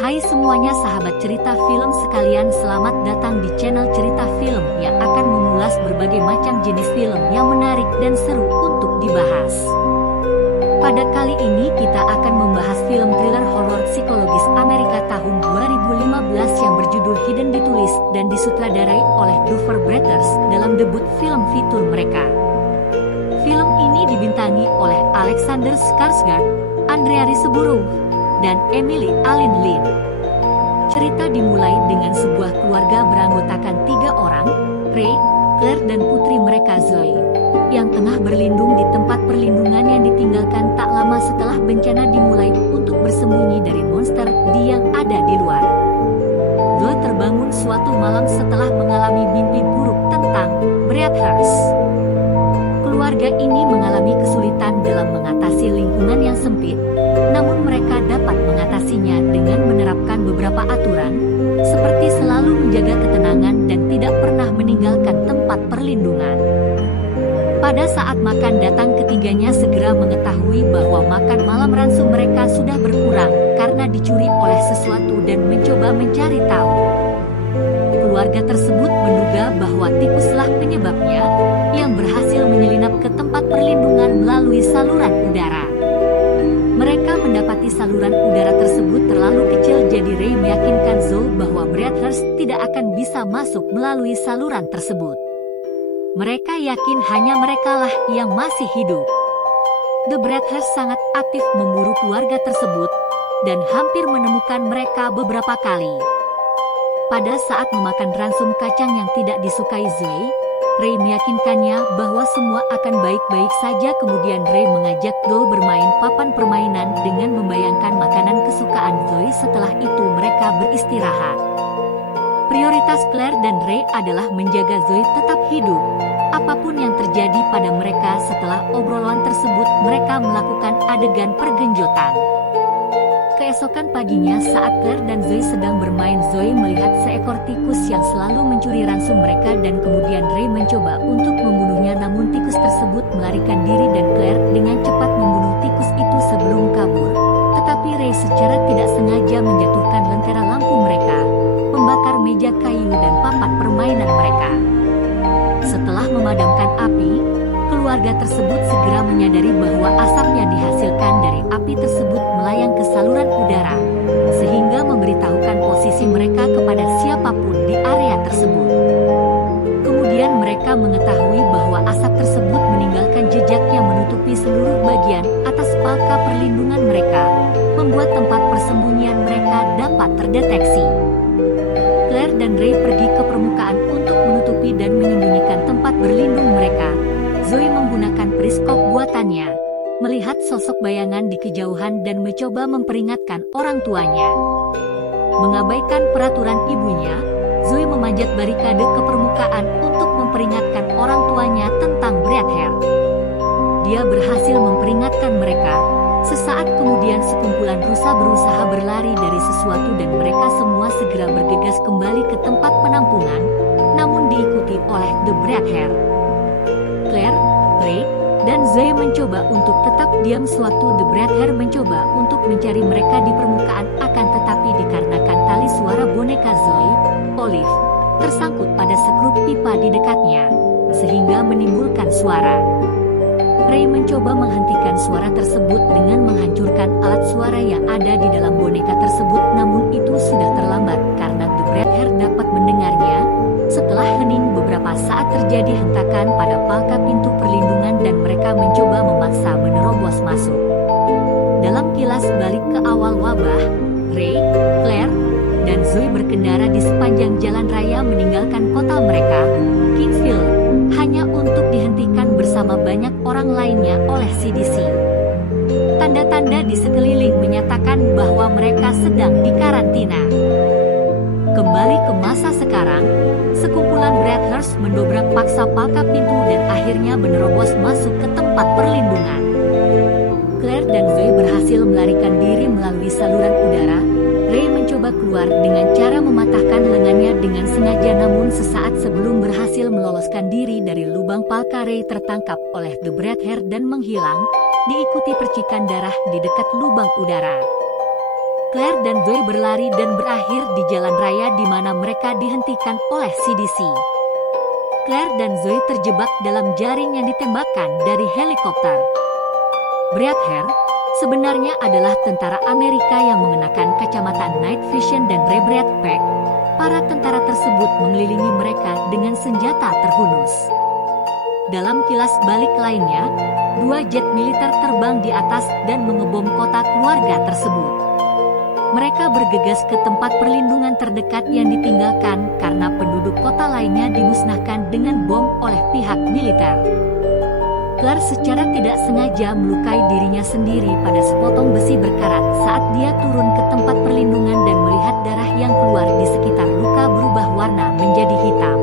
Hai semuanya sahabat cerita film sekalian, selamat datang di channel cerita film yang akan mengulas berbagai macam jenis film yang menarik dan seru untuk dibahas. Pada kali ini kita akan membahas film thriller horor psikologis Amerika tahun 2015 yang berjudul Hidden, ditulis dan disutradarai oleh Duffer Brothers dalam debut film fitur mereka. Film ini dibintangi oleh Alexander Skarsgård, Andrea Riseborough, dan Emily Alyn Lind. Cerita dimulai dengan sebuah keluarga beranggotakan 3 orang, Ray, Claire dan putri mereka Zoe, yang tengah berlindung di tempat perlindungan yang ditinggalkan tak lama setelah bencana dimulai untuk bersembunyi dari monster yang ada di luar. Zoe terbangun suatu malam setelah mengalami mimpi buruk tentang Brad Hurst. Keluarga ini mengalami kesulitan dalam mengatasi lingkungan yang sempit, namun mereka dapat mengatasinya dengan menerapkan beberapa aturan, seperti selalu menjaga ketenangan dan tidak pernah meninggalkan tempat perlindungan. Pada saat makan datang, ketiganya segera mengetahui bahwa makan malam ransum mereka sudah berkurang karena dicuri oleh sesuatu dan mencoba mencari tahu. Keluarga tersebut menduga bahwa tikuslah penyebabnya, yang berhasil menyelinap ke tempat perlindungan melalui saluran udara. Mereka mendapati saluran udara tersebut terlalu kecil, jadi Ray meyakinkan Zoe bahwa Brad Hurst tidak akan bisa masuk melalui saluran tersebut. Mereka yakin hanya merekalah yang masih hidup. The Brad Hurst sangat aktif memburu keluarga tersebut dan hampir menemukan mereka beberapa kali. Pada saat memakan ransum kacang yang tidak disukai Zoe, Ray meyakinkannya bahwa semua akan baik-baik saja. Kemudian Ray mengajak Zoe bermain papan permainan dengan membayangkan makanan kesukaan Zoe. Setelah itu mereka beristirahat. Prioritas Claire dan Ray adalah menjaga Zoe tetap hidup. Apapun yang terjadi pada mereka setelah obrolan tersebut, mereka melakukan adegan pergenjotan. Keesokan paginya saat Claire dan Zoe sedang bermain, Zoe melihat seekor tikus yang selalu mencuri ransum mereka dan kemudian Ray mencoba untuk membunuhnya, namun tikus tersebut melarikan diri dan Claire dengan cepat membunuh tikus itu sebelum kabur. Tetapi Ray secara tidak sengaja menjatuhkan lentera lampu mereka, membakar meja kayu dan papan permainan mereka. Setelah memadamkan api, keluarga tersebut segera menyadari bahwa asap yang dihasilkan dari api tersebut melayang ke saluran udara, sehingga memberitahukan posisi mereka kepada siapapun di area tersebut. Kemudian mereka mengetahui bahwa asap tersebut meninggalkan jejak yang menutupi seluruh bagian atas palka perlindungan mereka, membuat tempat persembunyian mereka dapat terdeteksi. Claire dan Ray pergi ke permukaan untuk menutupi dan menyembunyikan tempat berlindung mereka. Zoe menggunakan periskop buatannya, melihat sosok bayangan di kejauhan dan mencoba memperingatkan orang tuanya. Mengabaikan peraturan ibunya, Zoe memanjat barikade ke permukaan untuk memperingatkan orang tuanya tentang Brad Hurst. Dia berhasil memperingatkan mereka. Sesaat kemudian sekumpulan rusa berusaha berlari dari sesuatu dan mereka semua segera bergegas kembali ke tempat penampungan, namun diikuti oleh The Brad Hurst. Claire, Ray, dan Zoe mencoba untuk tetap diam. The Brad Hurst mencoba untuk mencari mereka di permukaan, akan tetapi dikarenakan tali suara boneka Zoe, Olive, tersangkut pada sekrup pipa di dekatnya, sehingga menimbulkan suara. Ray mencoba menghentikan suara tersebut dengan menghancurkan alat suara yang ada di dalam boneka tersebut, namun itu sudah terlambat karena The Brad Hurst dapat mendengarnya. Setelah hening beberapa saat, terjadi hentakan pada palka pintu perlindungan dan mereka mencoba memaksa menerobos masuk. Dalam kilas balik ke awal wabah, Ray, Claire, dan Zoe berkendara di sepanjang jalan raya meninggalkan kota mereka, Kingsville, hanya untuk dihentikan bersama banyak orang lainnya oleh CDC. Tanda-tanda di sekeliling menyatakan bahwa mereka sedang dikarantina. Kembali ke masa sekarang, sekumpulan Brad Hurst mendobrak paksa palka pintu dan akhirnya menerobos masuk ke tempat perlindungan. Claire dan Zoe berhasil melarikan diri melalui saluran udara. Ray mencoba keluar dengan cara mematahkan lengannya dengan sengaja, namun sesaat sebelum berhasil meloloskan diri dari lubang palka, Ray tertangkap oleh The Brad Hurst dan menghilang, diikuti percikan darah di dekat lubang udara. Claire dan Zoe berlari dan berakhir di jalan raya di mana mereka dihentikan oleh CDC. Claire dan Zoe terjebak dalam jaring yang ditembakkan dari helikopter. Brad Hare sebenarnya adalah tentara Amerika yang mengenakan kacamata night vision dan rebreat pack. Para tentara tersebut mengelilingi mereka dengan senjata terhunus. Dalam kilas balik lainnya, 2 jet militer terbang di atas dan mengebom kota keluarga tersebut. Mereka bergegas ke tempat perlindungan terdekat yang ditinggalkan karena penduduk kota lainnya dimusnahkan dengan bom oleh pihak militer. Claire secara tidak sengaja melukai dirinya sendiri pada sepotong besi berkarat saat dia turun ke tempat perlindungan dan melihat darah yang keluar di sekitar luka berubah warna menjadi hitam.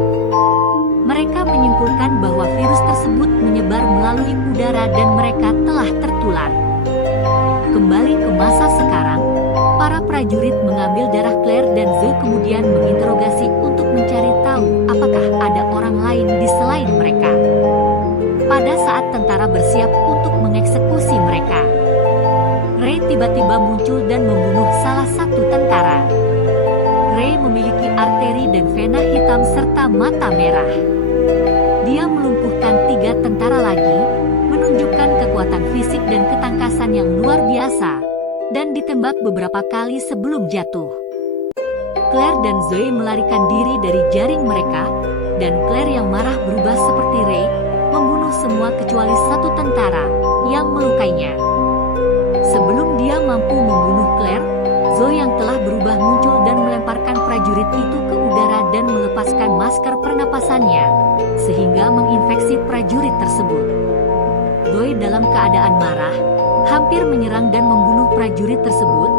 Mereka menyimpulkan bahwa virus tersebut menyebar melalui udara dan mereka telah tertular. Kembali ke masa sekarang, para prajurit mengambil darah Claire dan Zoe kemudian menginterogasi untuk mencari tahu apakah ada orang lain di selain mereka. Pada saat tentara bersiap untuk mengeksekusi mereka, Ray tiba-tiba muncul dan membunuh salah satu tentara. Ray memiliki arteri dan vena hitam serta mata merah. Dia melumpuhkan 3 tentara lagi, menunjukkan kekuatan fisik dan ketangkasan yang luar biasa, dan ditembak beberapa kali sebelum jatuh. Claire dan Zoe melarikan diri dari jaring mereka, dan Claire yang marah berubah seperti Ray, membunuh semua kecuali 1 tentara yang melukainya. Sebelum dia mampu membunuh Claire, Zoe yang telah berubah muncul dan melemparkan prajurit itu ke udara dan melepaskan masker pernapasannya, sehingga menginfeksi prajurit tersebut. Zoe dalam keadaan marah, hampir menyerang dan membunuh prajurit tersebut,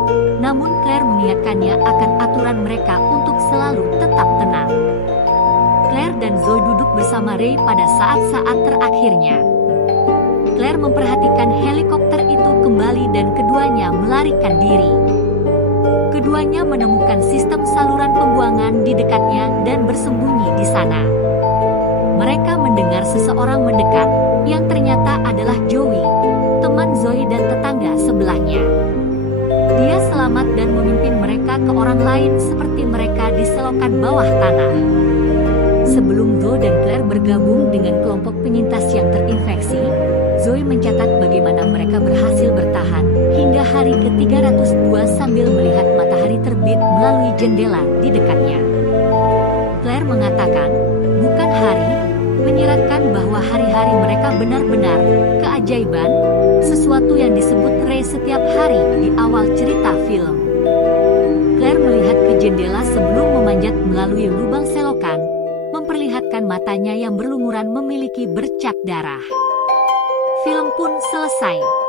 namun Claire mengingatkannya akan aturan mereka untuk selalu tetap tenang. Claire dan Zoe duduk bersama Ray pada saat-saat terakhirnya. Claire memperhatikan helikopter itu kembali dan keduanya melarikan diri. Keduanya menemukan sistem saluran pembuangan di dekatnya dan bersembunyi di sana. Mereka mendengar seseorang mendekat, yang ternyata adalah Joey, teman Zoe dan tetangga sebelahnya. Dia selamat dan memimpin mereka ke orang lain seperti mereka di selokan bawah tanah. Sebelum Zoe dan Claire bergabung dengan kelompok penyintas yang terinfeksi, Zoe mencatat bagaimana mereka berhasil bertahan hingga hari ke-302 sambil melihat matahari terbit melalui jendela di dekatnya. Claire mengatakan, bukan hari, menyiratkan bahwa hari-hari mereka benar-benar keajaiban, sesuatu yang disebut Ray setiap hari di awal cerita film. Claire melihat ke jendela sebelum memanjat melalui lubang selokan, memperlihatkan matanya yang berlumuran memiliki bercak darah. Film pun selesai.